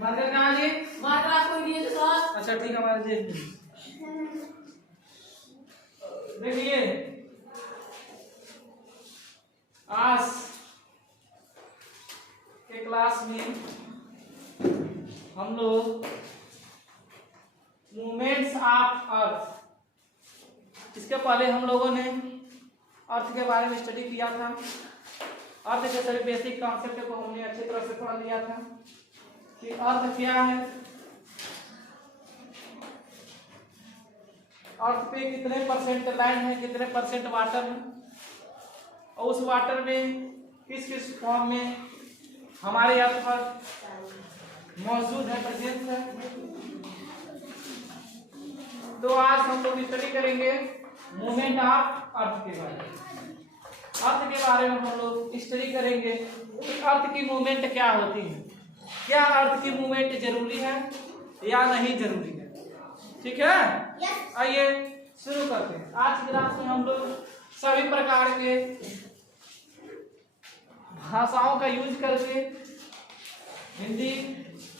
Marker कहाँ जी? Marker आपको दिए थे सर। अच्छा ठीक है, हमारे जी देखिए आज के क्लास में हम लोग मूवमेंट्स ऑफ अर्थ, इसके पहले हम लोगों ने अर्थ के बारे में स्टडी किया था। अर्थ के सभी बेसिक कॉन्सेप्ट को हमने अच्छी तरह से पढ़ लिया था कि अर्थ क्या है, अर्थ पे कितने परसेंट लैंड है, कितने परसेंट वाटर है, और उस वाटर में किस किस फॉर्म में हमारे अर्थ पर मौजूद है, प्रेजेंट है। तो आज हम लोग स्टडी करेंगे मूवमेंट ऑफ अर्थ के बारे में। अर्थ के बारे में हम लोग स्टडी करेंगे कि अर्थ की मूवमेंट क्या होती है, क्या अर्थ की मूवमेंट जरूरी है या नहीं जरूरी है। ठीक है, आइए शुरू करते हैं। आज की क्लास में हम लोग सभी प्रकार के भाषाओं का यूज करके हिंदी,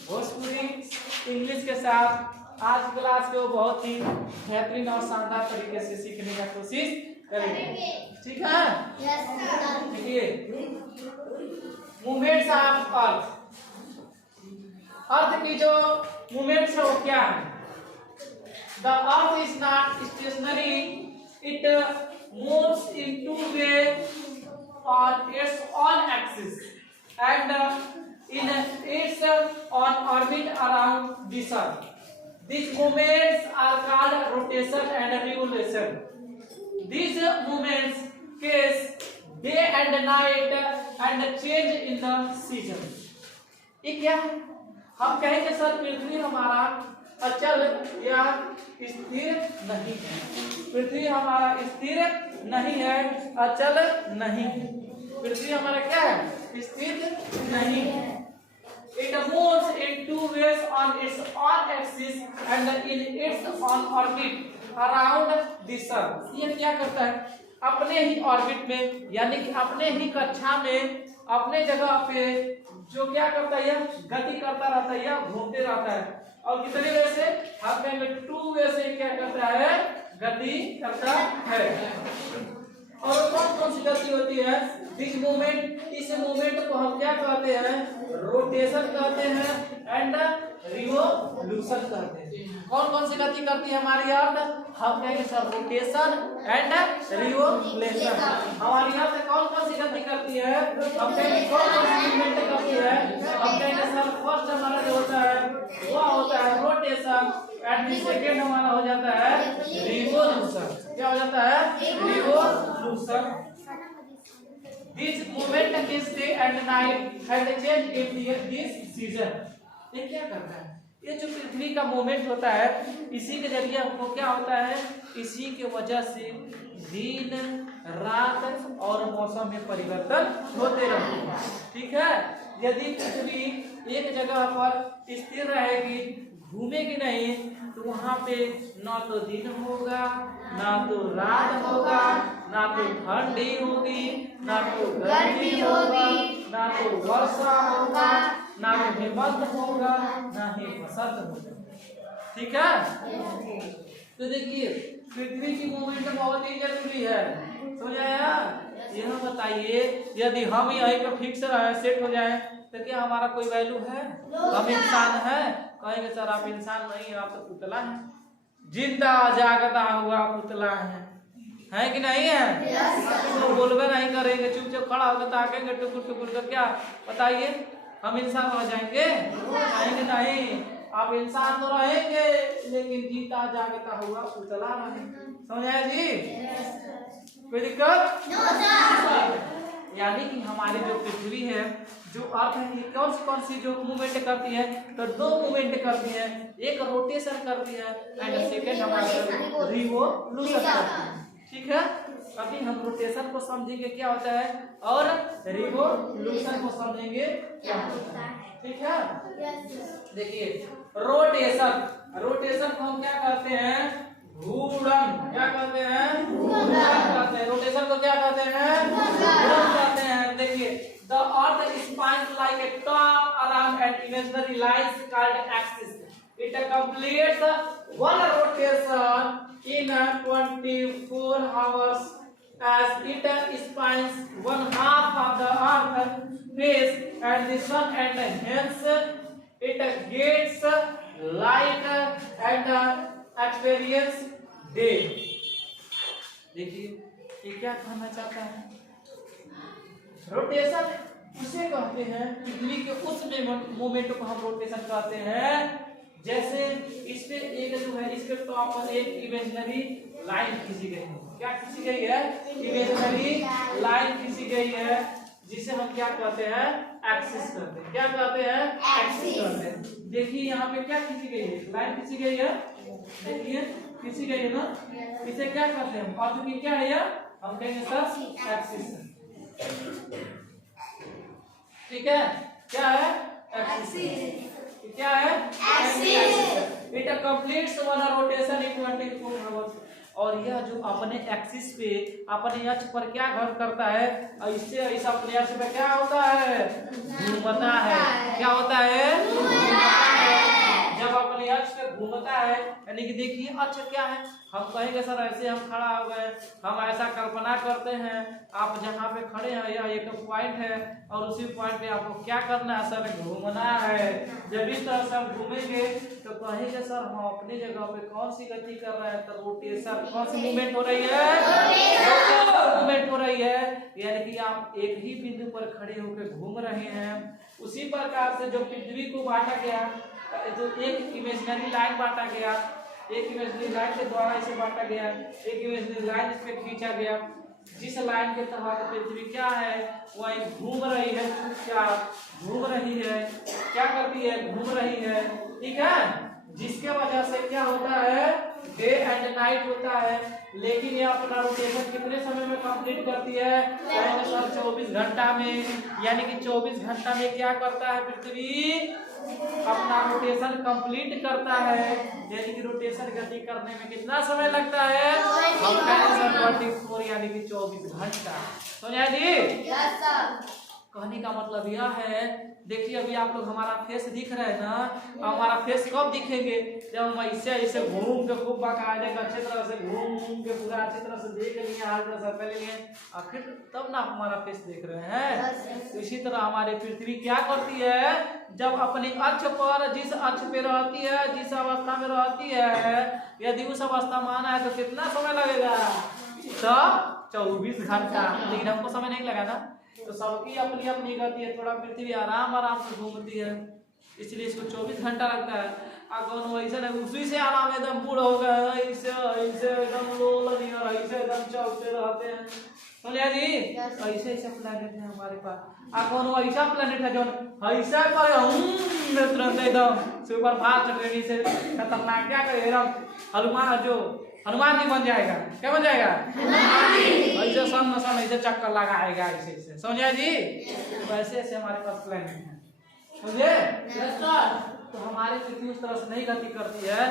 भोजपुरी, इंग्लिश के साथ आज क्लास को बहुत ही बेहतरीन और शानदार तरीके से सीखने का कोशिश करेंगे। ठीक है, देखिए मूवमेंट्स ऑफ अर्थ, अर्थ की जो मूवमेंट्स है वो क्या है। The earth is not stationary, it moves in two way on its own axis and in its on orbit around the sun. These movements are called rotation and revolution. These movements cause day and night and change in the season. ये क्या है? हम कहेंगे sir पृथ्वी हमारा अचल या स्थिर नहीं है। पृथ्वी हमारा स्थिर नहीं है, अचल नहीं है। पृथ्वी हमारा क्या है? स्थिर नहीं है। It moves in two ways on its own axis and in its own orbit around the sun. ये क्या करता है? अपने ही ऑर्बिट में, यानी कि अपने ही कक्षा में, अपने जगह पे जो क्या करता है, गति करता रहता है या घूमते रहता है। और कितने वे से? हम कहेंगे टू वे से क्या करता है? गति करता है। और कौन कौन सी गति होती है? दिस मूवमेंट, इस मूवमेंट को हम क्या कहते हैं? रोटेशन कहते हैं एंड रिवोल्यूशन कहते हैं। कौन कौन सी गति करती है हमारी अर्थ? हम कहेंगे सर रोटेशन एंड रिवोल्यूशन। हमारी अर्थ कौन कौन सी गति करती है? हम कहेंगे कौन कौन सी मूवमेंट करती है? हम कहेंगे सर फर्स्ट हमारा जो होता है वो होता है रोटेशन एंड सेकेंड हमारा हो जाता है रिवोल्यूशन। क्या हो जाता है? Revolution. This movement is day and night and change in this season. ये क्या करता है? ये जो पृथ्वी का मूवमेंट होता है, इसी के जरिए हमको क्या होता है? इसी के वजह से दिन, रात और मौसम में परिवर्तन होते रहते हैं। ठीक है, यदि पृथ्वी एक जगह पर स्थिर रहेगी, घूमेगी नहीं, तो वहां पे ना तो दिन होगा, ना तो रात होगा, ना तो ठंडी होगी, ना तो गर्मी होगी, ना तो वर्षा होगा, ना तो हेमंत होगा, ना ही बसंत होगा। ठीक है, तो देखिए पृथ्वी की मूवमेंट बहुत ही जरूरी है। समझ आया? यह बताइए यदि हम यहीं पर फिक्स रहे, सेट हो जाए, तो क्या हमारा कोई वैल्यू है? हम इंसान है? कहेंगे सर आप इंसान नहीं, आप तो पुतला है, जिंदा जागता हुआ पुतला है कि नहीं है? तो बोलबे नहीं करेंगे, चुपचाप खड़ा होकर ताकेंगे टुकुर टुकुर कर, क्या बताइए हम इंसान हो जाएंगे? कहेंगे नहीं, आप इंसान तो रहेंगे लेकिन जीता जागता हुआ पुतला नहीं। समझ आया जी? कोई दिक्कत? यानी कि हमारी जो पृथ्वी है, जो अर्थ है, ये कौन सी जो मूवमेंट करती है? तो दो मूवमेंट करती है, एक रोटेशन करती है एंड सेकेंड हमारा रिवोल्यूशन करती है। ठीक है, अभी हम रोटेशन को समझेंगे क्या होता है और रिवोल्यूशन को समझेंगे क्या होता है। ठीक है, देखिए रोटेशन, रोटेशन को हम क्या कहते हैं? घूर्णन। क्या कहते हैं? घूर्णन कहते हैं। रोटेशन को क्या कहते हैं? घूर्णन कहते हैं। देखिए The earth spins like a top around an imaginary line called axis. It completes one rotation in 24 hours as it spins one half of the earth face and the sun, and hence it gets light and experience day. देखिए ये क्या कहना चाहता है? Rotation उसे कहते हैं, पृथ्वी के उस मोमेंट को हम रोटेशन कहते हैं जैसे इस पे एक जो है इसके टॉप पर एक इमेजिनरी लाइन खींची गई है। क्या खींची गई है? इमेजिनरी लाइन खींची गई है, जिसे हम क्या कहते हैं? एक्सिस कहते हैं। क्या कहते हैं? एक्सिस कहते हैं। देखिए यहाँ पे क्या खींची गई है? लाइन खींची गई है, देखिए खींची गई है ना, इसे क्या कहते हैं? और चूंकि क्या है यह, हम कहेंगे सर एक्सिस। ठीक है, क्या है? एक्सिस। क्या है? Axis. It completes one rotation in 24 hours. और यह जो अपने एक्सिस पे अपने अक्ष पर क्या घर करता है, इससे इस अपने अक्ष पे क्या होता है? घूमता है। क्या होता है? जब अपने अक्ष पे घूमता है, यानी कि देखिए अक्ष क्या है, हम कहेंगे सर ऐसे हम खड़ा हो गए, हम ऐसा कल्पना करते हैं आप जहाँ पे खड़े हैं यह एक पॉइंट है और उसी पॉइंट पे आपको क्या करना है सर? घूमना है। जब इस तरह से हम घूमेंगे तो कहेंगे सर हम अपनी जगह पे कौन सी गति कर रहे हैं? तो रोटेशन, कौन सी मूवमेंट हो रही है? मूवमेंट हो रही है, यानी कि आप एक ही बिंदु पर खड़े होकर घूम रहे हैं। उसी प्रकार से जो पृथ्वी को बांटा गया, तो एक इमेजिनरी लाइन बांटा गया, एक इमेजिनरी लाइन के द्वारा इसे बांटा गया, एक इमेजिनरी लाइन इस पे खींचा गया, जिस लाइन के तहत पृथ्वी क्या है? वह घूम रही है, क्या घूम रही है, क्या करती है? घूम रही है। ठीक है, जिसके वजह से क्या होता है? डे एंड नाइट होता है। लेकिन ये अपना रोटेशन कितने समय में कंप्लीट करती है? 24 घंटा में। यानी कि 24 घंटा में क्या करता है? पृथ्वी अपना रोटेशन कंप्लीट करता है। यानी कि रोटेशन गति करने में कितना समय लगता है? 24 यानी कि 24 घंटा। सोनिया जी, कहने का मतलब यह है, देखिए अभी आप लोग हमारा फेस दिख रहा है ना, हमारा फेस कब दिखेंगे? जब हम ऐसे ऐसे घूम के खूब बाकायदे अच्छे तरह से घूम के पूरा अच्छी तरह से देख लिए, हाल तरह से पहले लिए, आखिर तब ना हमारा फेस देख रहे हैं। तो इसी तरह हमारी पृथ्वी क्या करती है? जब अपने अक्ष पर, जिस अक्ष पे रहती है, जिस अवस्था में रहती है, यदि उस अवस्था में आना है तो कितना समय लगेगा? 24 घंटा। लेकिन हमको समय नहीं लगा ना, तो सबकी अपनी अपनी गति है। थोड़ा पृथ्वी आराम आराम से घूमती है, इसलिए इसको 24 घंटा लगता है। कौन वैसे नहीं, उसी से आराम एकदम बूढ़ हो गए, ऐसे एकदम लोल नहीं हो रहा, ऐसे एकदम चलते रहते हैं। सोनिया जी, ऐसे ऐसे प्लेनेट है हमारे पास। कौन ऐसा प्लेनेट है जो ऐसा करे तुरंत एकदम सुपर फास्ट ट्रेन से खतरनाक, क्या करे एकदम हनुमान जी बन जाएगा। क्या बन जाएगा? ऐसे सन ऐसे चक्कर लगाएगा ऐसे ऐसे। सोनिया जी, वैसे ऐसे हमारे पास प्लान है, समझे? तो हमारी पृथ्वी उस तरह से नहीं गति करती है,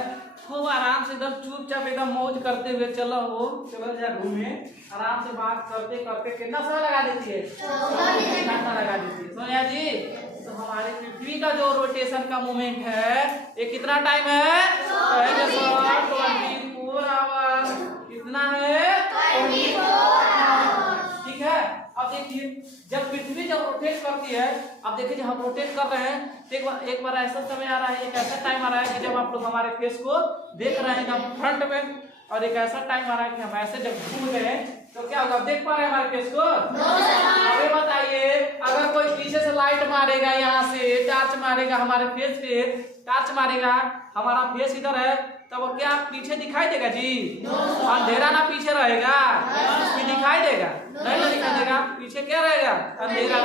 खूब आराम से एकदम चुपचाप एकदम मौज करते हुए चलो जा घूमे, आराम से बात करते करते कितना समय लगा देती है? 24 घंटा लगा देती है। सोनिया जी, तो हमारे पृथ्वी का जो रोटेशन का मूवमेंट है ये कितना टाइम है? 24 आवर। कितना है? 24। ठीक है, अब देखिए जब पृथ्वी जब रोटेट करती है, अब देखिए जब हम रोटेट कर रहे हैं तो एक बार ऐसा समय आ रहा है, एक ऐसा टाइम आ रहा है कि जब आप लोग हमारे फेस को देख रहे हैं एकदम फ्रंट में, और एक ऐसा टाइम आ रहा है कि हम ऐसे जब घूम रहे हैं तो क्या होगा? देख पा रहे हैं हमारे फेस को? अरे बताइए, अगर कोई पीछे से लाइट मारेगा, यहाँ से टार्च मारेगा हमारे फेस पे, टार्च मारेगा, हमारा फेस इधर है, तब तो क्या पीछे दिखाई देगा जी? अंधेरा ना पीछे रहेगा, दिखाई देगा? नहीं ना दिखाई देगा, पीछे क्या रहेगा? अंधेरा।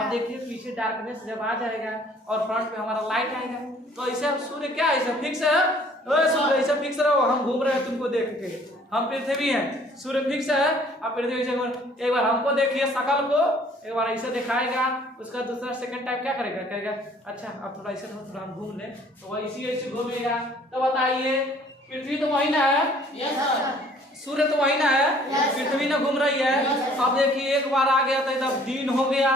अब देखिए पीछे डार्कनेस जब आ जाएगा और फ्रंट पे हमारा लाइट आएगा, तो ऐसे सूर्य क्या ऐसे फिक्स है? सूर्य ऐसे फिक्स रहो, हम घूम रहे हैं तुमको देख के, हम पृथ्वी हैं, सूर्य फिक्स है। अब पृथ्वी से एक बार हमको देखिए, शकल को एक बार ऐसे दिखाएगा, उसका दूसरा सेकंड टाइम क्या करेगा? कहेगा अच्छा अब थोड़ा ऐसे थोड़ा हम घूम ले, तो वह इसी ऐसे घूमेगा। तो बताइए पृथ्वी तो वही ना है, सूर्य तो वही ना है, पृथ्वी ना घूम रही है। अब देखिए एक बार आ गया तो एकदम दिन हो गया,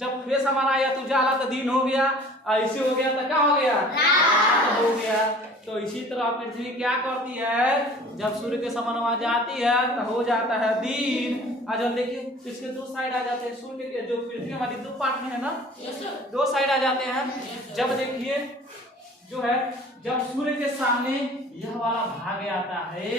जब फेस हमारा आया तो उजाला तो दिन हो गया, ऐसे हो गया तो क्या हो गया, रात हो गया। तो इसी तरह पृथ्वी क्या करती है, जब सूर्य के समान जाती है तो हो जाता है दिन। आज हम देखिए इसके दो साइड आ जाते हैं, सूर्य के जो पृथ्वी हमारी दो पार्ट में है ना, दो साइड आ जाते हैं। जब देखिए जो है, जब सूर्य के सामने यह वाला भाग आता है,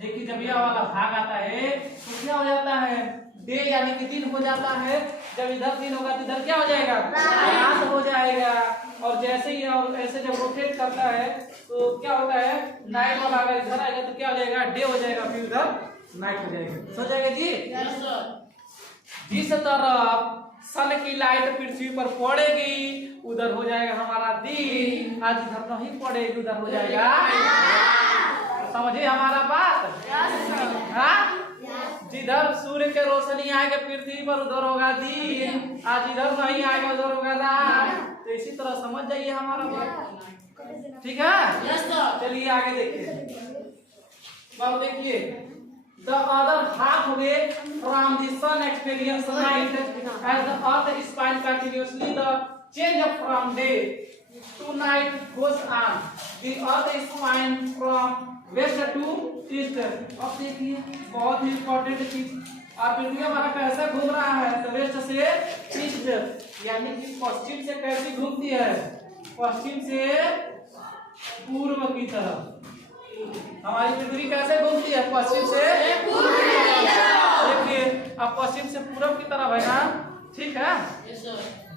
देखिए जब यह वाला भाग आता है तो क्या हो जाता है, डे यानी कि दिन हो जाता है। जब इधर दिन होगा तो इधर क्या हो जाएगा, रात हो जाएगा। और जैसे ही और ऐसे जब रोटेट करता है तो क्या होता है, नाइट वाला अगर इधर आएगा तो क्या हो जाएगा, डे हो जाएगा, फिर उधर नाइट हो जाएगा। समझ जाएगा जी। जिस तरफ सन की लाइट पृथ्वी पर पड़ेगी उधर हो जाएगा हमारा दिन, आज इधर नहीं पड़ेगी उधर हो जाएगा। समझिए हमारा बात। हाँ, जिधर सूर्य के रोशनी आएगा पृथ्वी पर उधर होगा दिन, आज इधर नहीं आएगा उधर होगा रात। तो इसी तरह समझ जाइए हमारा बात, ठीक है। चलिए आगे देखिए, अब देखिए the other halfway from the sun experience night as the earth spins continuously, the change from day to night goes on. The earth is spins from west to east. अब देखिए बहुत ही इम्पोर्टेंट चीज, और पृथ्वी हमारा कैसे घूम रहा है, तो वेस्ट से ईस्ट यानी कि पश्चिम से कैसे घूमती है, पश्चिम से पूर्व की तरफ। हमारी पृथ्वी कैसे घूमती है, पश्चिम से पूर्व की तरफ। देखिए अब पश्चिम से पूरब की तरफ है ना, ठीक है।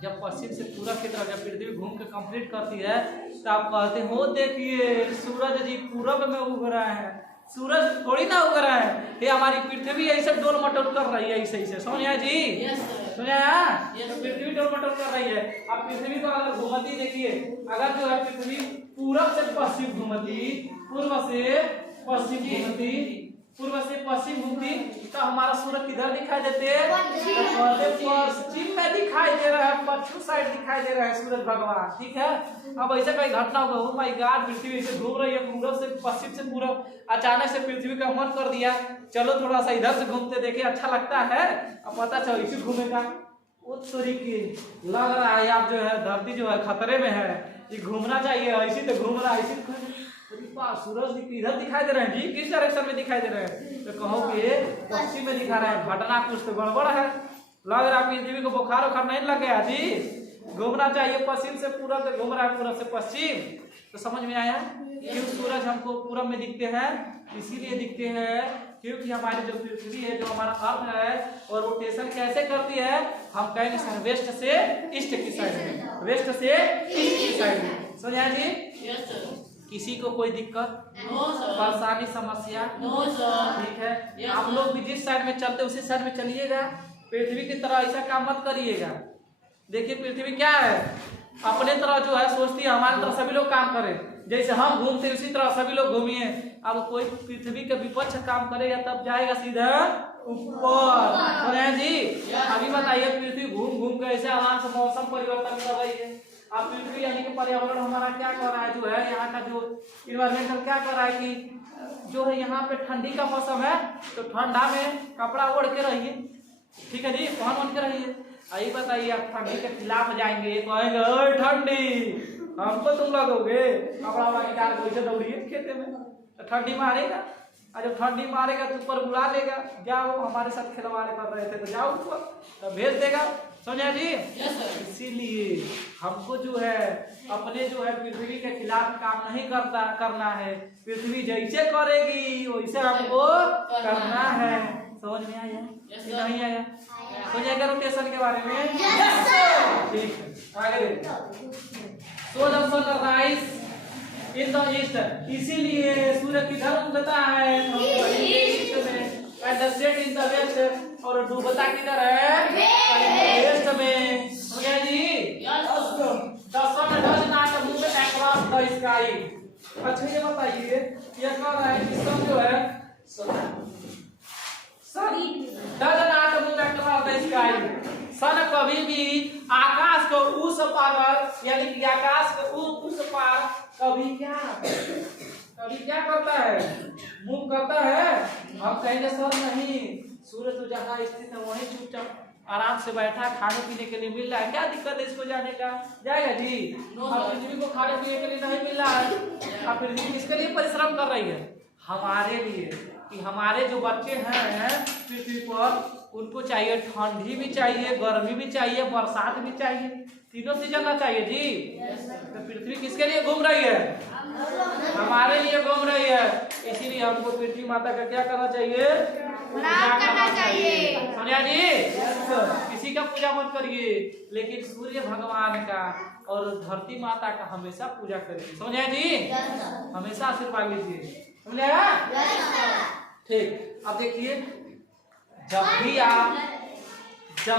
जब पश्चिम से पूरब की तरफ जब पृथ्वी घूम के कंप्लीट करती है तो आप कहते हो देखिए सूरज जी पूरब में उग रहा है, सूरज थोड़ी ना उग रहा है, ये हमारी पृथ्वी ऐसे डोल मटोल कर रही है, ऐसे ऐसे। समझ आया जी, समझ आया। तो पृथ्वी डोल मटोल कर रही है। अब पृथ्वी को अगर घूमती देखिए, अगर जो है पृथ्वी पूरब से पश्चिम घूमती, पूर्व से पश्चिम घूमती, पूर्व से पश्चिम घूमती, तो हमारा सूरज किधर दिखाई देते हैं, पश्चिम में दिखाई दे रहा है, पश्चिम साइड दिखाई दे रहा है सूरज भगवान, ठीक है। अब ऐसा कोई घटना होगा, ओ माय गॉड पृथ्वी से घूम रही है पूरब से पश्चिम से पूरब, अचानक से पृथ्वी का मन कर दिया चलो थोड़ा सा इधर से घूमते देखे अच्छा लगता है, अब पता चलो इसी घूमेगा, उस तरीके लग रहा है आप जो है धरती जो है खतरे में है, ये घूमना चाहिए, ऐसी तो घूम रहा है, ऐसी सूरज इधर दिखाई दे रहे हैं जी, किस डायरेक्शन में दिखाई दे रहे हैं, तो कहोगे पश्चिम में दिखा रहे हैं, घटना कुछ तो गड़बड़ है, लग रहा है पृथ्वी को बुखार उखार नहीं लग गया जी, घूमना चाहिए पश्चिम से पूरब, से घूम रहा है पूरब से पश्चिम। तो समझ में आया क्यों सूरज हमको पूरब में दिखते हैं, इसीलिए दिखते हैं क्योंकि हमारी जो पृथ्वी है, जो हमारा अर्थ है, और रोटेशन कैसे करती है, हम कहेंगे सर वेस्ट से ईस्ट की साइड में, वेस्ट से ईस्ट की साइड में। समझ आया जी। किसी को कोई दिक्कत, परेशानी, समस्या, ठीक है। आप लोग भी जिस साइड में चलते उसी साइड में चलिएगा, पृथ्वी की तरह ऐसा काम मत करिएगा। देखिए पृथ्वी क्या है, अपने तरह जो है सोचती है हमारी तरह सभी लोग काम करें, जैसे हम घूमते उसी तरह सभी लोग घूमिए। अब कोई पृथ्वी के विपक्ष काम करेगा तब जाएगा सीधा ऊपर जी। अभी बताइए पृथ्वी घूम घूम के ऐसे आराम से मौसम परिवर्तन कर रही है। अब पृथ्वी यानी कि पर्यावरण हमारा क्या कर रहा है, जो है यहाँ का जो इन्वायरमेंटल क्या कर रहा है कि जो है यहाँ पे ठंडी का मौसम है तो ठंडा में कपड़ा ओढ़ के रहिए, ठीक है जी, पहन ओढ़ के रहिए। यही बताइए आप ठंडी के खिलाफ जाएंगे, कहेंगे ओए ठंडी हमको तुम लगोगे, कपड़ा वाला निकाल के वैसे दौड़िए खेते में, तो ठंडी मारेगा, और जब ठंडी मारेगा तो ऊपर बुला लेगा, जाओ हमारे साथ खिलवाड़ कर रहे थे तो जाओ ऊपर, तो भेज देगा। समझा जी। इसीलिए हमको जो है अपने जो है पृथ्वी के खिलाफ काम नहीं करना है, पृथ्वी जैसे करेगी वैसे हमको करना है। समझ में आया कि नहीं आया? समझ आएगा रोटेशन के बारे में? ठीक है, आगे देखिए। So the sun rise in the east, इसीलिए सूर्य किधर उगता है, ईस्ट में, and the set in the west, और डूबता किधर है, वेस्ट में। हो गया जी। The sun does not move across the sky. अच्छा ये बताइए, ये कह रहा है कि सन जो है, sun does not move across the sky, sun कभी भी आकाश को उस पार, यानी कि आकाश को उस पार कभी क्या करता है, मूव करता है। हम कहेंगे सर नहीं, सूर्य तो जहाँ स्थित है वहीं चुपचाप आराम से बैठा, खाने पीने के लिए मिल रहा है, क्या दिक्कत है इसको जाने का? जाएगा जी? और पृथ्वी को खाने पीने के लिए नहीं मिल रहा है, और पृथ्वी किसके लिए परिश्रम कर रही है? हमारे लिए, कि हमारे जो बच्चे हैं पृथ्वी पर, उनको चाहिए ठंडी भी चाहिए, गर्मी भी चाहिए, बरसात भी चाहिए, तीनों सीजन ना चाहिए जी। तो पृथ्वी किसके लिए घूम रही है? हमारे लिए घूम रही है। इसीलिए हमको पृथ्वी माता का क्या करना चाहिए? पूजा करना चाहिए। सोनिया जी, किसी का पूजा मत करिए, लेकिन सूर्य भगवान का और धरती माता का हमेशा पूजा करिए। सोनिया जी, हमेशा आशीर्वाद लीजिए, समझा? ठीक। अब देखिए, जब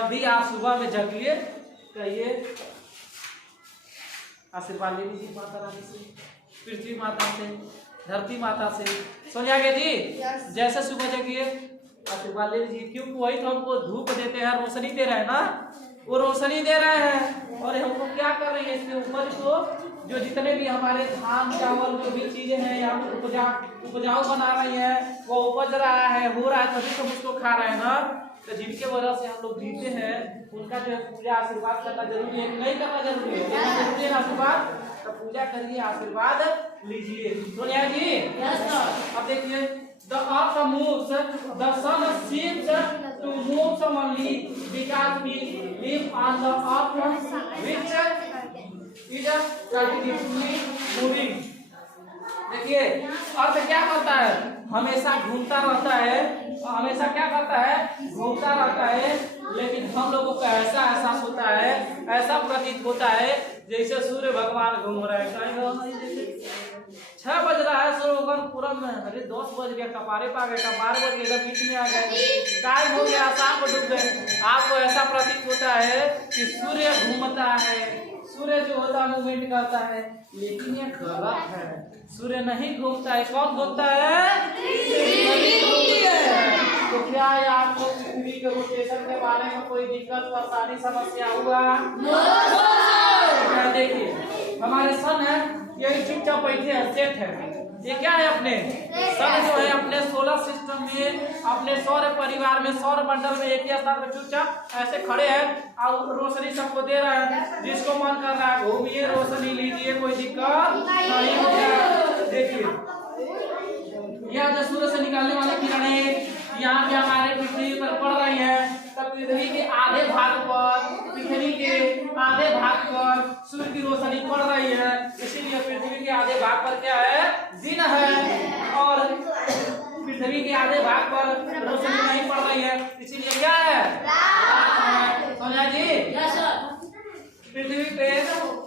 भी आप सुबह में जगिए, कहिए आशीर्वाद ले लीजिए माता रानी से, पृथ्वी माता से, धरती माता से। समझ आ गया जी? जैसे सुबह जगिए आशीर्वाद ले लीजिए, क्योंकि वही तो हमको धूप देते हैं, रोशनी दे रहे हैं ना, वो रोशनी दे रहे हैं, और हमको क्या कर रही है, इसके ऊपर तो जो जितने भी हमारे धान चावल जो भी चीजें हैं यहाँ उपजाऊ बना रही है, वो उपज रहा है, हो रहा है, तभी तो उसको खा रहे हैं ना। तो जिनके वजह से हम लोग जीते हैं, उनका जो है पूजा आशीर्वाद करना जरूरी है, नहीं करना जरूरी है? जरूरी है आशीर्वाद, तो पूजा करिए, आशीर्वाद लीजिए। सोनिया जी, अब देखिए, the earth moves, the sun seems to move only because we live on the earth which is continuously moving। देखिए, अर्थ क्या करता है? हमेशा घूमता रहता है, और हमेशा क्या करता है? घूमता रहता है। लेकिन हम लोगों को ऐसा एहसास होता है, ऐसा प्रतीत होता है जैसे सूर्य भगवान घूम रहे हैं। 6 बज रहा है, सूर्य भगवान पूरब में, अरे 10 बज गया, कपारे पा गए, 12 बज गए, बीच में आ गए, टाइम हो गया, शाम को डूब गए। आपको ऐसा प्रतीत होता है कि सूर्य घूमता है, सूर्य जो होता है मूवमेंट करता है, लेकिन ये गलत है। सूर्य नहीं घूमता है, कौन घूमता है? पृथ्वी है। तो क्या आपको पृथ्वी के रोटेशन के बारे में कोई दिक्कत, परेशानी, समस्या हुआ? देखिए, हमारे सन है, ये चुपचाप बैठे हैं, सेट है। ये क्या है? अपने सन जो है अपने सोलर सिस्टम में, अपने सौर परिवार में, सौर मंडल में एक ही स्थान पर चुपचाप ऐसे खड़े हैं, और रोशनी सबको दे रहा है। जिसको मन कर रहा है घूमिए, रोशनी लीजिए, कोई दिक्कत नहीं होगा। देखिए, यह जो सूर्य से निकलने वाली किरणें यहाँ पे हमारे पृथ्वी पर पड़ रही है, तब पृथ्वी के आधे भाग पर, पृथ्वी के आधे भाग पर सूर्य की रोशनी पड़ रही है। इसीलिए पृथ्वी के आधे भाग पर क्या है? दिन है, और पृथ्वी के आधे भाग पर रोशनी नहीं पड़ रही है, इसीलिए क्या है? रात है। सोनिया जी, पृथ्वी पे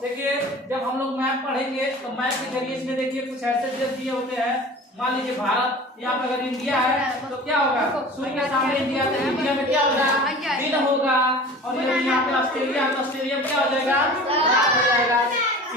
देखिए, जब हम लोग मैप पढ़ेंगे तो मैप के जरिए इसमें देखिए कुछ ऐसे देश दिए होते हैं। मान लीजिए भारत, यहाँ पे अगर इंडिया है तो क्या होगा? सूर्य के सामने इंडिया, तो इंडिया में क्या होगा? दिन होगा, और यहाँ पे ऑस्ट्रेलिया, तो ऑस्ट्रेलिया में क्या हो जाएगा? रात हो जाएगा।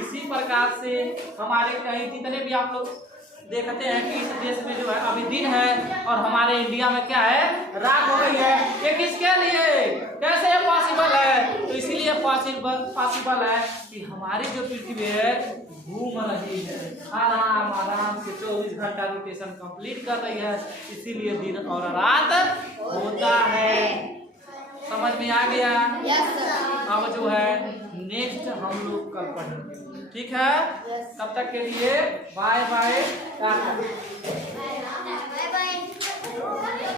इसी प्रकार से हमारे कहीं जितने भी आप लोग देखते हैं कि इस देश में जो है अभी दिन है, और हमारे इंडिया में क्या है? रात हो रही है। ये किसके लिए? कैसे ये पॉसिबल है? तो इसीलिए पॉसिबल है कि हमारी जो पृथ्वी है घूम रही है, आराम से 24 घंटा रोटेशन कंप्लीट कर रही है, इसीलिए दिन और रात होता है। समझ में आ गया? अब जो है नेक्स्ट हम लोग कल पढ़ेंगे, ठीक है? तब तक के लिए बाय बाय, टाटा।